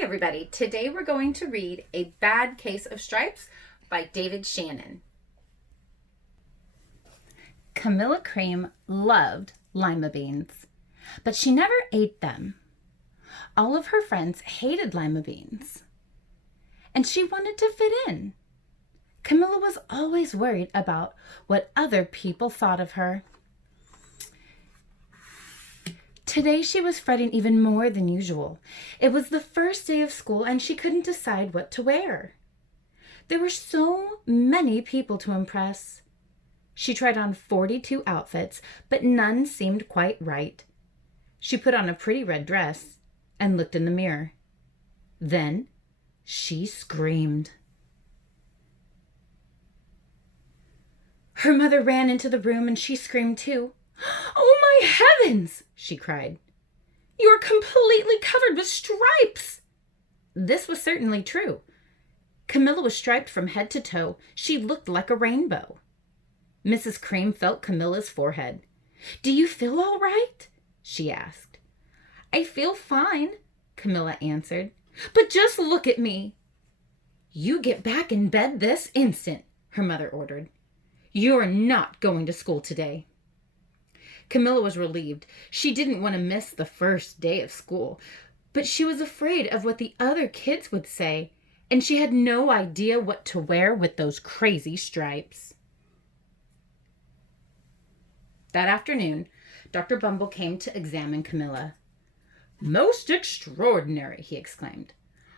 Hi everybody, today we're going to read A Bad Case of Stripes by David Shannon. Camilla Cream loved lima beans, but she never ate them. All of her friends hated lima beans, and she wanted to fit in. Camilla was always worried about what other people thought of her. Today she was fretting even more than usual. It was the first day of school and she couldn't decide what to wear. There were so many people to impress. She tried on 42 outfits, but none seemed quite right. She put on a pretty red dress and looked in the mirror. Then she screamed. Her mother ran into the room and she screamed too. "Oh my heavens!" she cried. "You are completely covered with stripes!" This was certainly true. Camilla was striped from head to toe. She looked like a rainbow. Mrs. Cream felt Camilla's forehead. "Do you feel all right?" she asked. "I feel fine," Camilla answered. "But just look at me." "You get back in bed this instant," her mother ordered. "You're not going to school today." Camilla was relieved. She didn't want to miss the first day of school, but she was afraid of what the other kids would say, and she had no idea what to wear with those crazy stripes. That afternoon, Dr. Bumble came to examine Camilla. "Most extraordinary," he exclaimed.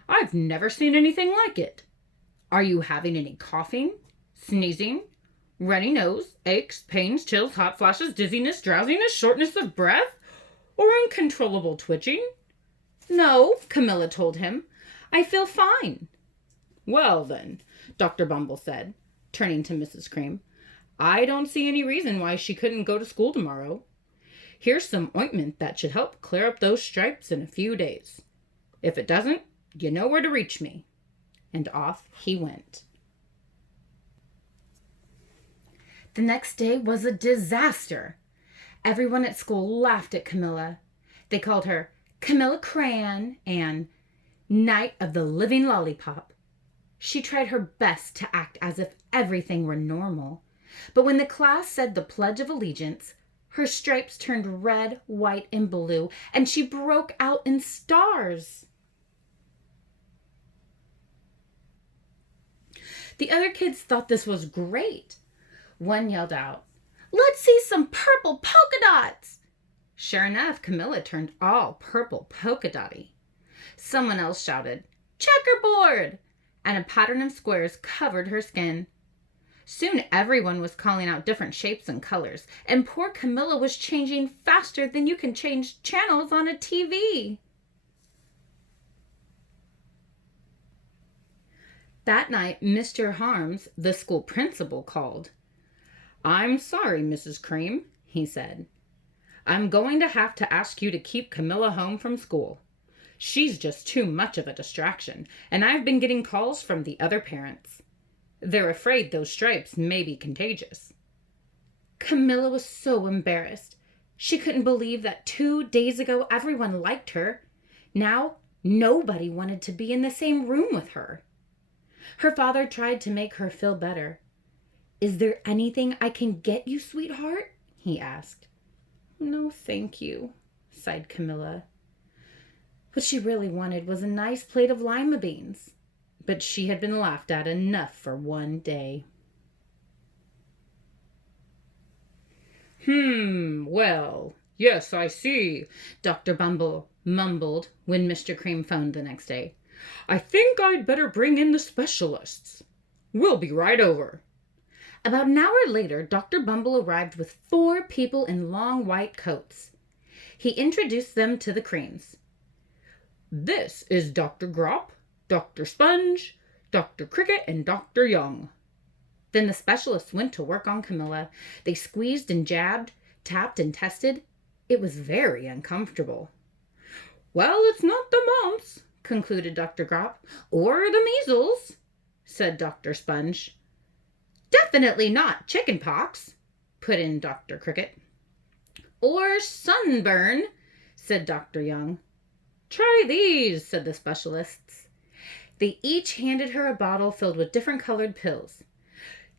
"I've never seen anything like it. Are you having any coughing, sneezing, runny nose, aches, pains, chills, hot flashes, dizziness, drowsiness, shortness of breath, or uncontrollable twitching?" "No," Camilla told him. "I feel fine." "Well, then," Dr. Bumble said, turning to Mrs. Cream, "I don't see any reason why she couldn't go to school tomorrow. Here's some ointment that should help clear up those stripes in a few days. If it doesn't, you know where to reach me." And off he went. The next day was a disaster. Everyone at school laughed at Camilla. They called her Camilla Crayon and Night of the Living Lollipop. She tried her best to act as if everything were normal. But when the class said the Pledge of Allegiance, her stripes turned red, white, and blue, and she broke out in stars. The other kids thought this was great. One yelled out, "Let's see some purple polka dots!" Sure enough, Camilla turned all purple polka dotty. Someone else shouted, "Checkerboard!" and a pattern of squares covered her skin. Soon everyone was calling out different shapes and colors, and poor Camilla was changing faster than you can change channels on a TV. That night, Mr. Harms, the school principal, called. "I'm sorry, Mrs. Cream," he said. "I'm going to have to ask you to keep Camilla home from school. She's just too much of a distraction, and I've been getting calls from the other parents. They're afraid those stripes may be contagious." Camilla was so embarrassed. She couldn't believe that 2 days ago everyone liked her. Now nobody wanted to be in the same room with her. Her father tried to make her feel better. "Is there anything I can get you, sweetheart?" he asked. "No, thank you," sighed Camilla. What she really wanted was a nice plate of lima beans, but she had been laughed at enough for one day. Well, yes, I see," Dr. Bumble mumbled when Mr. Cream phoned the next day. "I think I'd better bring in the specialists. We'll be right over." About an hour later, Dr. Bumble arrived with 4 people in long white coats. He introduced them to the Creams. "This is Dr. Grop, Dr. Sponge, Dr. Cricket, and Dr. Young." Then the specialists went to work on Camilla. They squeezed and jabbed, tapped and tested. It was very uncomfortable. "Well, it's not the mumps," concluded Dr. Grop. "Or the measles," said Dr. Sponge. "Definitely not chicken pox," put in Dr. Cricket. "Or sunburn," said Dr. Young. "Try these," said the specialists. They each handed her a bottle filled with different colored pills.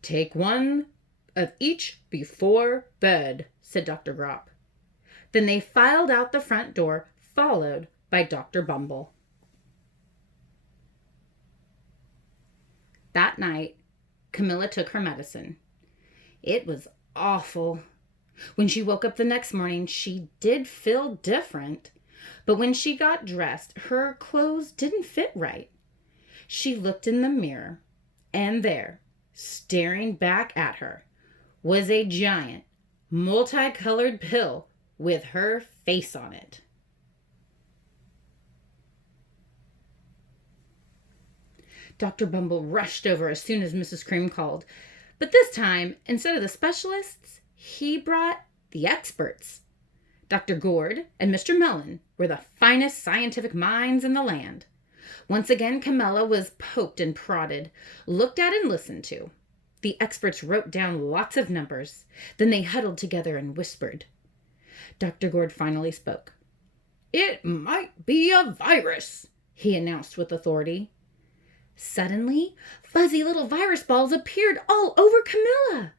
"Take one of each before bed," said Dr. Gropp. Then they filed out the front door, followed by Dr. Bumble. That night, Camilla took her medicine. It was awful. When she woke up the next morning, she did feel different. But when she got dressed, her clothes didn't fit right. She looked in the mirror, and there, staring back at her, was a giant, multicolored pill with her face on it. Dr. Bumble rushed over as soon as Mrs. Cream called. But this time, instead of the specialists, he brought the experts. Dr. Gourd and Mr. Mellon were the finest scientific minds in the land. Once again, Camilla was poked and prodded, looked at and listened to. The experts wrote down lots of numbers. Then they huddled together and whispered. Dr. Gourd finally spoke. "It might be a virus," he announced with authority. Suddenly, fuzzy little virus balls appeared all over Camilla.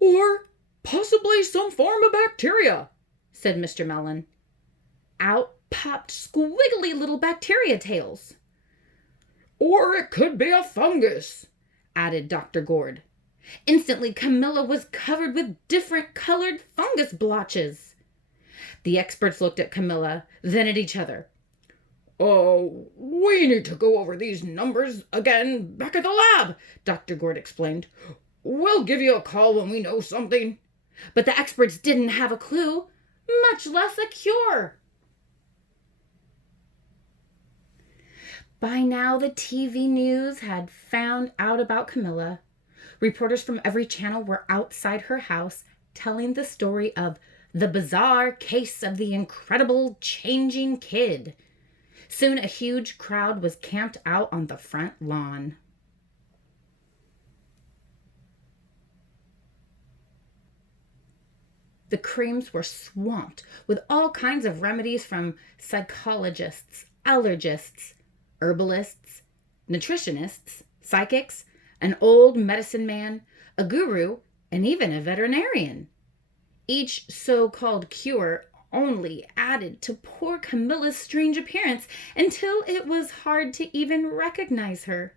"Or possibly some form of bacteria," said Mr. Mellon. Out popped squiggly little bacteria tails. "Or it could be a fungus," added Dr. Gourd. Instantly, Camilla was covered with different colored fungus blotches. The experts looked at Camilla, then at each other. "Oh, we need to go over these numbers again back at the lab," Dr. Gourd explained. "We'll give you a call when we know something." But the experts didn't have a clue, much less a cure. By now, the TV news had found out about Camilla. Reporters from every channel were outside her house telling the story of the bizarre case of the incredible changing kid. Soon a huge crowd was camped out on the front lawn. The Creams were swamped with all kinds of remedies from psychologists, allergists, herbalists, nutritionists, psychics, an old medicine man, a guru, and even a veterinarian. Each so-called cure only added to poor Camilla's strange appearance until it was hard to even recognize her.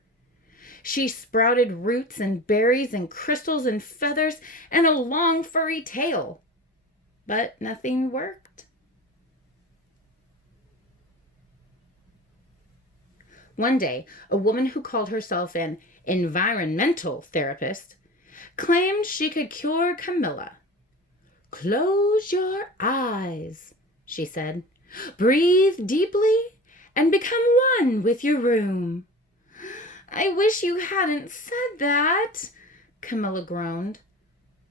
She sprouted roots and berries and crystals and feathers and a long furry tail. But nothing worked. One day, a woman who called herself an environmental therapist claimed she could cure Camilla. "Close your eyes," she said. "Breathe deeply and become one with your room." "I wish you hadn't said that," Camilla groaned.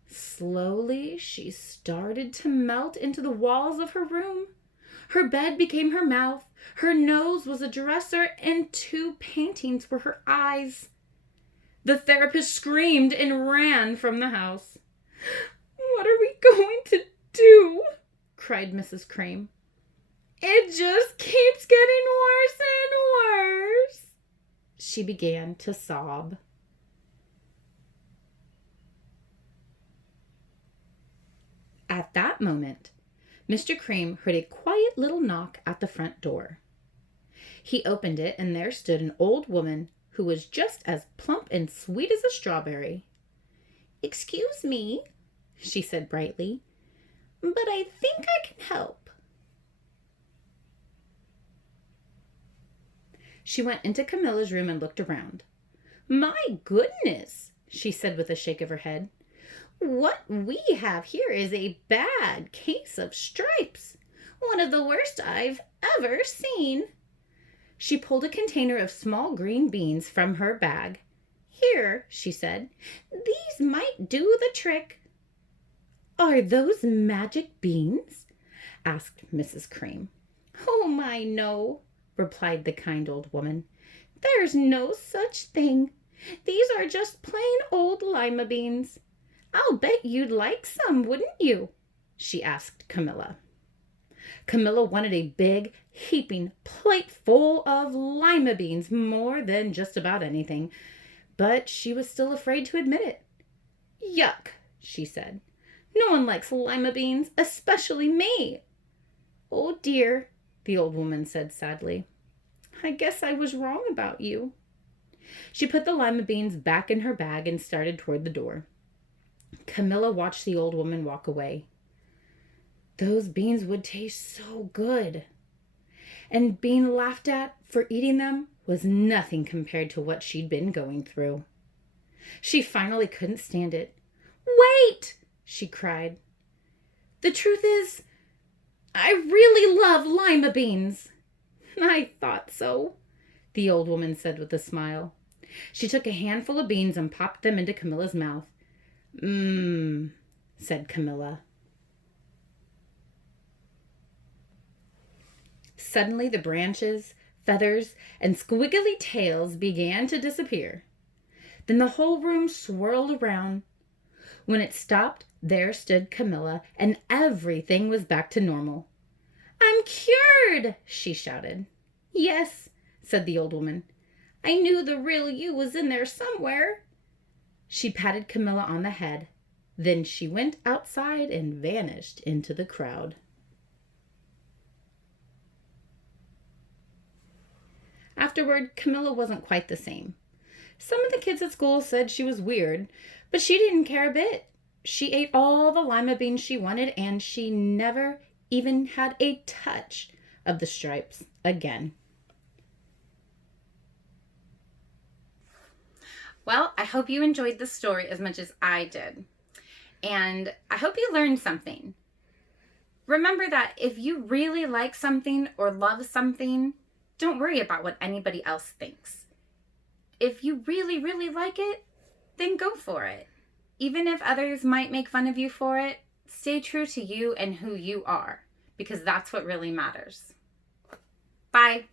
Slowly, she started to melt into the walls of her room. Her bed became her mouth, her nose was a dresser, and 2 paintings were her eyes. The therapist screamed and ran from the house. "What are we going to do?" cried Mrs. Cream. "It just keeps getting worse and worse." She began to sob. At that moment, Mr. Cream heard a quiet little knock at the front door. He opened it, and there stood an old woman who was just as plump and sweet as a strawberry. "Excuse me," she said brightly, "but I think I can help." She went into Camilla's room and looked around. "My goodness," she said with a shake of her head. "What we have here is a bad case of stripes. One of the worst I've ever seen." She pulled a container of small green beans from her bag. "Here," she said, "these might do the trick." "Are those magic beans?" asked Mrs. Cream. "Oh my, no," replied the kind old woman. "There's no such thing. These are just plain old lima beans. I'll bet you'd like some, wouldn't you?" she asked Camilla. Camilla wanted a big, heaping plate full of lima beans, more than just about anything, but she was still afraid to admit it. Yuck, she said. No one likes lima beans, especially me. Oh dear, the old woman said sadly. I guess I was wrong about you. She put the lima beans back in her bag and started toward the door. Camilla watched the old woman walk away. Those beans would taste so good. And being laughed at for eating them was nothing compared to what she'd been going through. She finally couldn't stand it. Wait, she cried. The truth is, I really love lima beans. I thought so, the old woman said with a smile. She took a handful of beans and popped them into Camilla's mouth. Mmm, said Camilla. Suddenly the branches, feathers, and squiggly tails began to disappear. Then the whole room swirled around. When it stopped, there stood Camilla, and everything was back to normal. I'm cured, she shouted. Yes, said the old woman. I knew the real you was in there somewhere. She patted Camilla on the head. Then she went outside and vanished into the crowd. Afterward, Camilla wasn't quite the same. Some of the kids at school said she was weird, but she didn't care a bit. She ate all the lima beans she wanted, and she never even had a touch of the stripes again. Well, I hope you enjoyed the story as much as I did. And I hope you learned something. Remember that if you really like something or love something, don't worry about what anybody else thinks. If you really, really like it, then go for it. Even if others might make fun of you for it, stay true to you and who you are, because that's what really matters. Bye.